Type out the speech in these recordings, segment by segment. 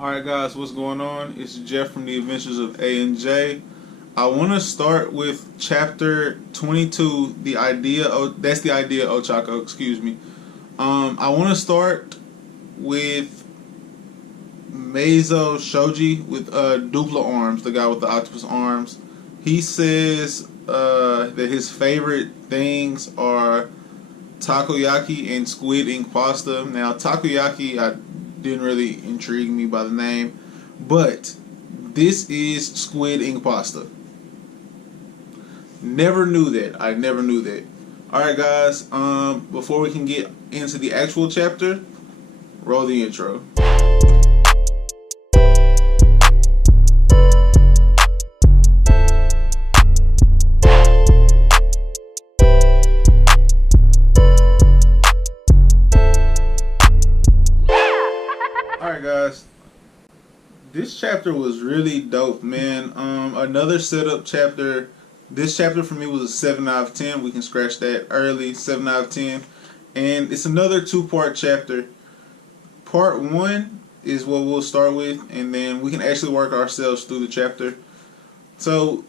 Alright guys, what's going on? It's Jeff from the Adventures of A and J. I want to start with chapter 22, the idea of, that's the idea Ochako, excuse me. I want to start with Meizo Shoji with Dupla arms, the guy with the octopus arms. He says that his favorite things are takoyaki and squid ink pasta. Now, takoyaki, I didn't really intrigue me by the name, but this is squid ink pasta. Never knew that. I never knew that. Alright guys, before we can get into the actual chapter, roll the intro. Alright guys, this chapter was really dope, man. Another setup chapter. This chapter for me was a 7 out of 10. We can scratch that early, 7 out of 10. And it's another two-part chapter. Part 1 is what we'll start with, and then we can actually work ourselves through the chapter. So,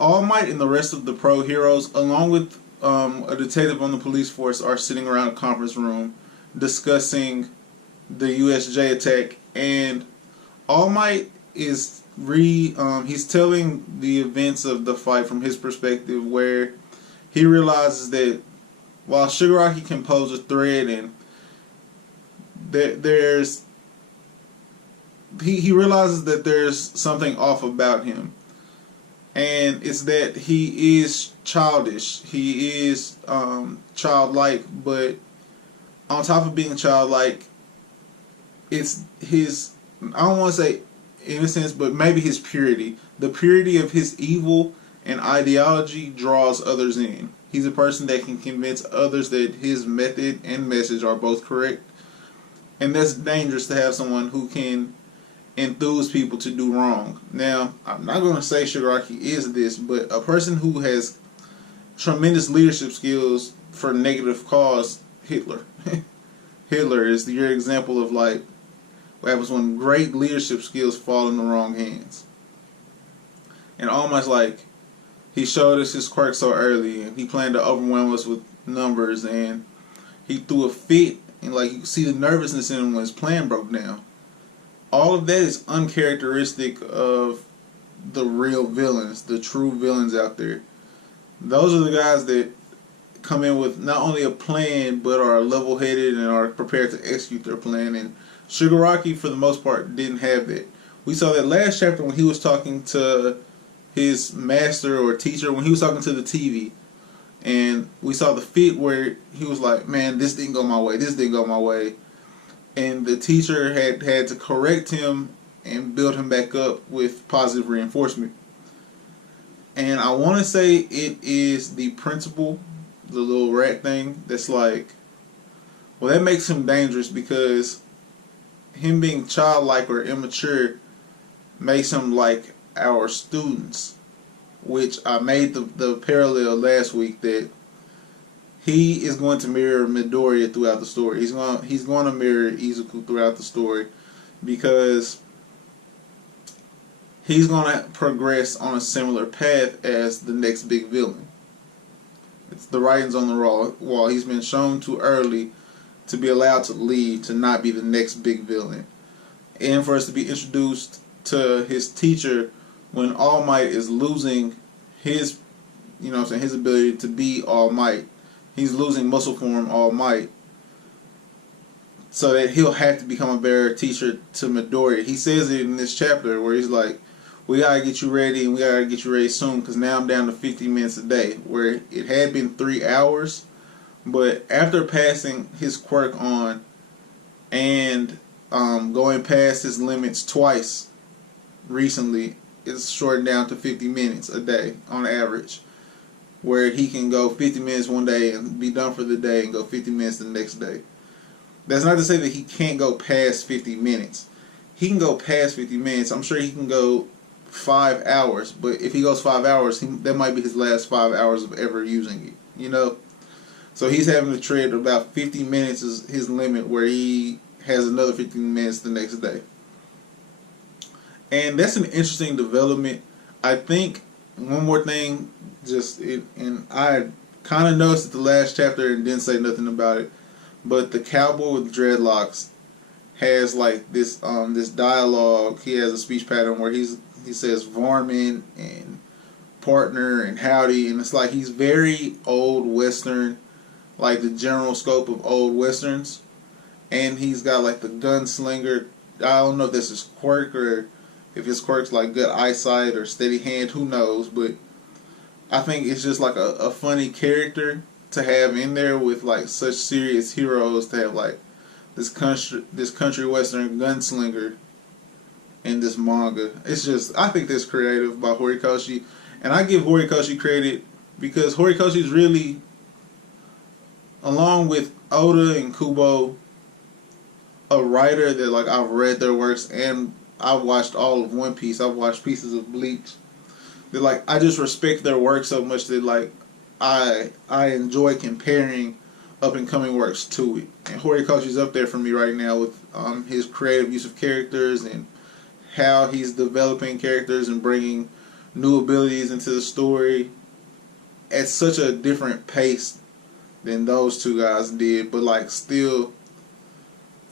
All Might and the rest of the pro heroes, along with a detective on the police force, are sitting around a conference room discussing the USJ attack, and All Might is he's telling the events of the fight from his perspective, where he realizes that while Shigaraki can pose a threat, and there's he realizes that there's something off about him, and it's that he is childish. He is childlike, but on top of being childlike, it's his, I don't want to say innocence, but maybe his purity. The purity of his evil and ideology draws others in. He's a person that can convince others that his method and message are both correct. And that's dangerous, to have someone who can enthuse people to do wrong. Now, I'm not going to say Shigaraki is this, but a person who has tremendous leadership skills for negative cause, Hitler. Hitler is your example of like what happens when great leadership skills fall in the wrong hands. And almost like he showed us his quirk so early, and he planned to overwhelm us with numbers, and he threw a fit, and like you can see the nervousness in him when his plan broke down. All of that is uncharacteristic of the real villains, the true villains out there. Those are the guys that come in with not only a plan, but are level-headed and are prepared to execute their plan. And Shigaraki, for the most part, didn't have that. We saw that last chapter when he was talking to his master or teacher, when he was talking to the TV. And we saw the fit where he was like, man, this didn't go my way, this didn't go my way. And the teacher had to correct him and build him back up with positive reinforcement. And I want to say it is the principal, the little rat thing, that's like, well, that makes him dangerous, because him being childlike or immature makes him like our students, which I made the parallel last week, that he is going to mirror Midoriya throughout the story. He's going to mirror Izuku throughout the story, because he's going to progress on a similar path as the next big villain. It's the writings on the wall. He's been shown too early to be allowed to lead, to not be the next big villain. And for us to be introduced to his teacher when All Might is losing his, his ability to be All Might. He's losing muscle form All Might, so that he'll have to become a better teacher to Midoriya. He says it in this chapter where he's like, we gotta get you ready, and we gotta get you ready soon, because now I'm down to 50 minutes a day, where it had been 3 hours. But after passing his quirk on and going past his limits twice recently, it's shortened down to 50 minutes a day on average, where he can go 50 minutes one day and be done for the day, and go 50 minutes the next day. That's not to say that he can't go past 50 minutes. He can go past 50 minutes. I'm sure he can go 5 hours, but if he goes 5 hours, that might be his last 5 hours of ever using it, So he's having to tread about 50 minutes is his limit, where he has another 15 minutes the next day. And that's an interesting development. I think one more thing, and I kind of noticed at the last chapter and didn't say nothing about it, but the cowboy with dreadlocks has like this dialogue. He has a speech pattern where he says varmint and partner and howdy, and it's like he's very old western, like the general scope of old westerns. And he's got like the gunslinger. I don't know if this is quirk or if his quirk's like good eyesight or steady hand. Who knows? But I think it's just like a funny character to have in there with like such serious heroes, to have like this country western gunslinger in this manga. It's just, I think that's creative by Horikoshi, and I give Horikoshi credit because Horikoshi is really, along with Oda and Kubo, a writer that like I've read their works, and I've watched all of One Piece. I've watched pieces of Bleach. That like I just respect their work so much that like I enjoy comparing up and coming works to it. And Horikoshi's up there for me right now with his creative use of characters and how he's developing characters and bringing new abilities into the story at such a different pace than those two guys did, but like still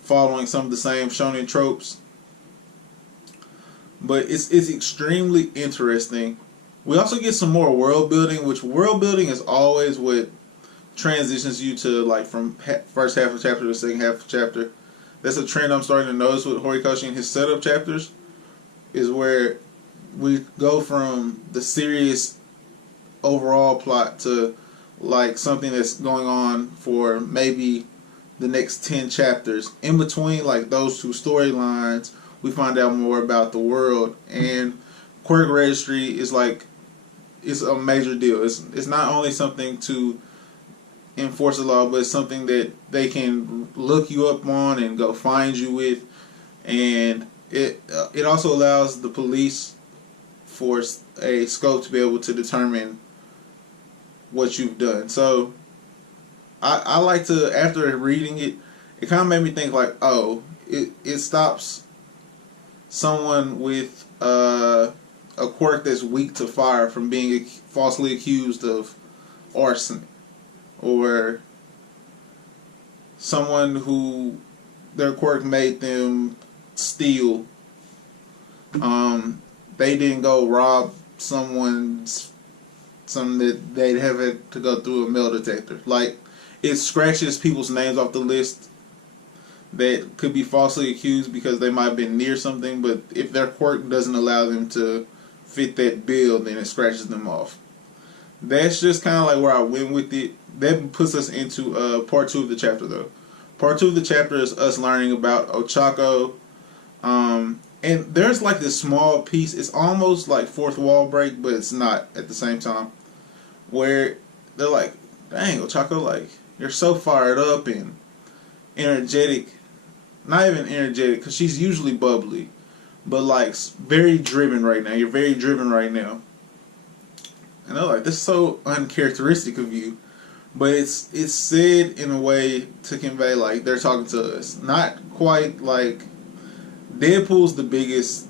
following some of the same shonen tropes. But it's extremely interesting. We also get some more world building, which world building is always what transitions you to like from first half of chapter to second half of chapter. That's a trend I'm starting to notice with Horikoshi and his setup chapters, is where we go from the serious overall plot to like something that's going on for maybe the next 10 chapters. In between like those two storylines, we find out more about the world, and Quirk Registry is like, it's a major deal. It's not only something to enforce the law, but it's something that they can look you up on and go find you with, and it also allows the police force a scope to be able to determine what you've done. So I like to, after reading it, it kind of made me think like, oh, it stops someone with a quirk that's weak to fire from being falsely accused of arson, or someone who their quirk made them steal. They didn't go rob something that they'd have had to go through a metal detector. Like, it scratches people's names off the list that could be falsely accused because they might have been near something, but if their quirk doesn't allow them to fit that bill, then it scratches them off. That's just kind of like where I went with it. That puts us into part 2 of the chapter, though. Part 2 of the chapter is us learning about Ochako. And there's like this small piece, it's almost like fourth wall break, but it's not at the same time, where they're like, dang, Ochako, like, you're so fired up and energetic. Not even energetic, because she's usually bubbly, but like very driven right now. You're very driven right now. And they're like, this is so uncharacteristic of you. But it's said in a way to convey like they're talking to us. Not quite like Deadpool's the biggest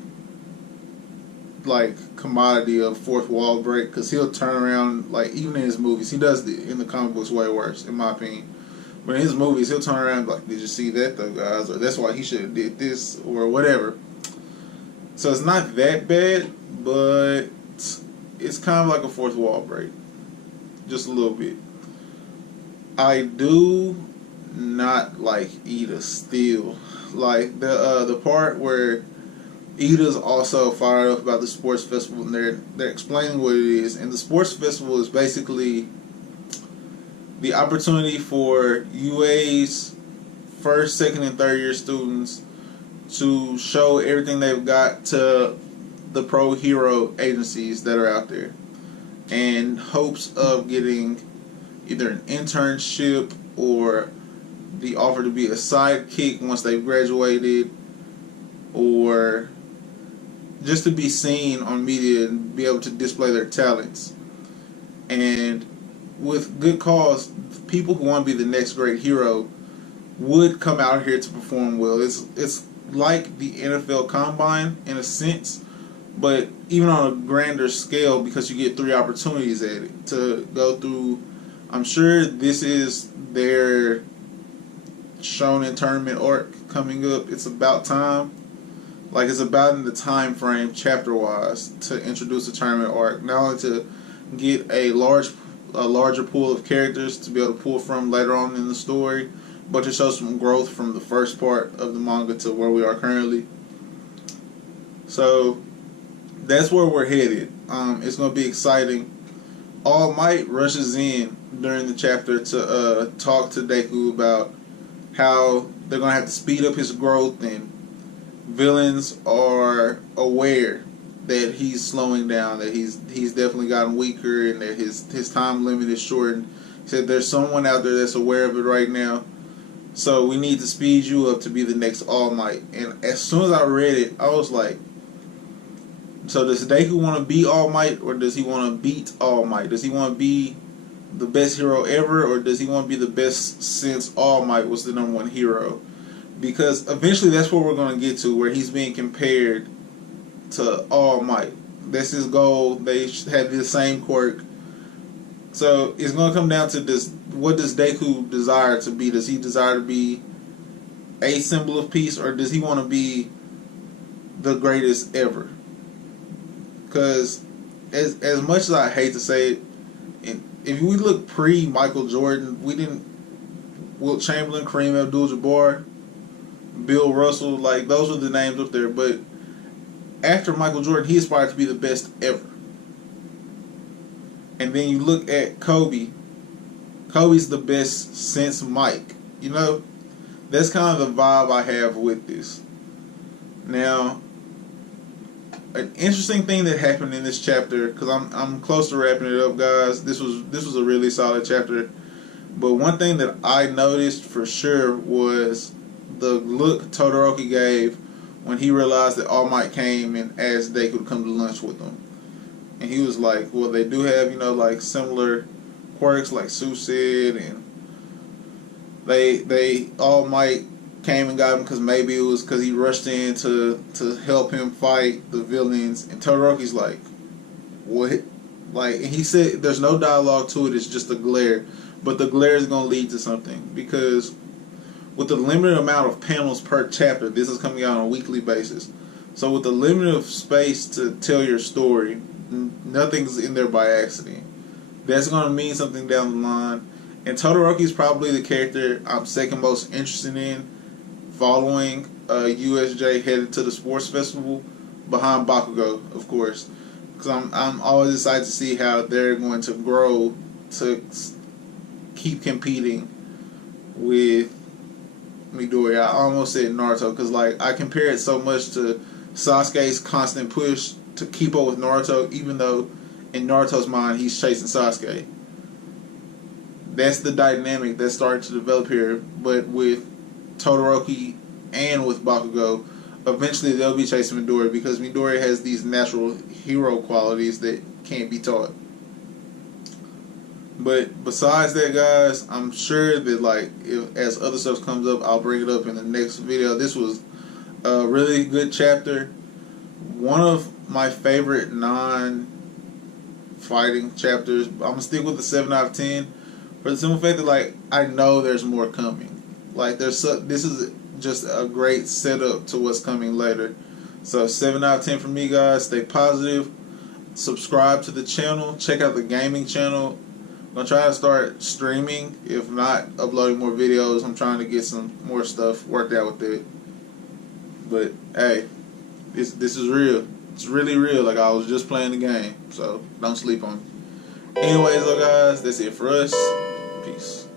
like commodity of fourth wall break, because he'll turn around, like even in his movies, he does in the comic books way worse in my opinion. But in his movies, he'll turn around and be like, did you see that though, guys? Or that's why he should have did this, or whatever. So it's not that bad, but it's kind of like a fourth wall break. Just a little bit. I do not like Ida still. Like the part where Ida's also fired up about the sports festival, and they're explaining what it is. And the sports festival is basically the opportunity for UA's first, second, and third year students to show everything they've got to the pro hero agencies that are out there, in hopes of getting either an internship or the offer to be a sidekick once they've graduated, or just to be seen on media and be able to display their talents. And with good cause, people who want to be the next great hero would come out here to perform well. It's like the NFL Combine in a sense, but even on a grander scale because you get 3 opportunities at it to go through. I'm sure this is their Shonen tournament arc coming up. It's about time. Like, it's about in the time frame, chapter wise, to introduce a tournament arc. Not only to get a larger pool of characters to be able to pull from later on in the story, but to show some growth from the first part of the manga to where we are currently. So that's where we're headed. It's going to be exciting. All Might rushes in during the chapter to talk to Deku about how they're going to have to speed up his growth, and villains are aware that he's slowing down, that he's definitely gotten weaker, and that his time limit is shortened. He said there's someone out there that's aware of it right now, so we need to speed you up to be the next All Might. And as soon as I read it, I was like, so does Deku want to be All Might, or does he want to beat All Might? Does he want to be the best hero ever, or does he want to be the best since All Might was the #1 hero? Because eventually that's where we're going to get to, where he's being compared to All Might. That's his goal. They have the same quirk. So it's going to come down to this: what does Deku desire to be? Does he desire to be a symbol of peace, or does he want to be the greatest ever? Because as much as I hate to say it, if we look pre-Michael Jordan, we didn't. Wilt Chamberlain, Kareem Abdul-Jabbar, Bill Russell, like, those were the names up there. But after Michael Jordan, he aspired to be the best ever. And then you look at Kobe. Kobe's the best since Mike. You know, that's kind of the vibe I have with this. Now, an interesting thing that happened in this chapter, because I'm close to wrapping it up, guys. This was a really solid chapter. But one thing that I noticed for sure was the look Todoroki gave when he realized that All Might came and asked Deku to come to lunch with them. And he was like, well, they do have, like, similar quirks like Suicide, and they All Might came and got him because maybe it was because he rushed in to help him fight the villains. And Todoroki's like, what? Like, and he said there's no dialogue to it, it's just a glare. But the glare is going to lead to something, because with the limited amount of panels per chapter, this is coming out on a weekly basis. So with the limited space to tell your story, nothing's in there by accident. That's going to mean something down the line. And Todoroki is probably the character I'm second most interested in following USJ headed to the sports festival, behind Bakugo, of course. Because I'm always excited to see how they're going to grow to keep competing with Midoriya. I almost said Naruto, because, like, I compare it so much to Sasuke's constant push to keep up with Naruto, even though in Naruto's mind he's chasing Sasuke. That's the dynamic that's starting to develop here. But with Todoroki and with Bakugo, eventually they'll be chasing Midoriya, because Midoriya has these natural hero qualities that can't be taught. But besides that, guys, I'm sure that, like, as other stuff comes up, I'll bring it up in the next video. This was a really good chapter. One of my favorite non-fighting chapters. I'm going to stick with the 7 out of 10 for the simple fact that, like, I know there's more coming. Like, this is just a great setup to what's coming later. So 7 out of 10 for me, guys. Stay positive. Subscribe to the channel. Check out the gaming channel. I'm going to try to start streaming, if not uploading more videos. I'm trying to get some more stuff worked out with it. But, hey, this is real. It's really real. Like, I was just playing the game. So, don't sleep on me. Anyways, though, guys, that's it for us. Peace.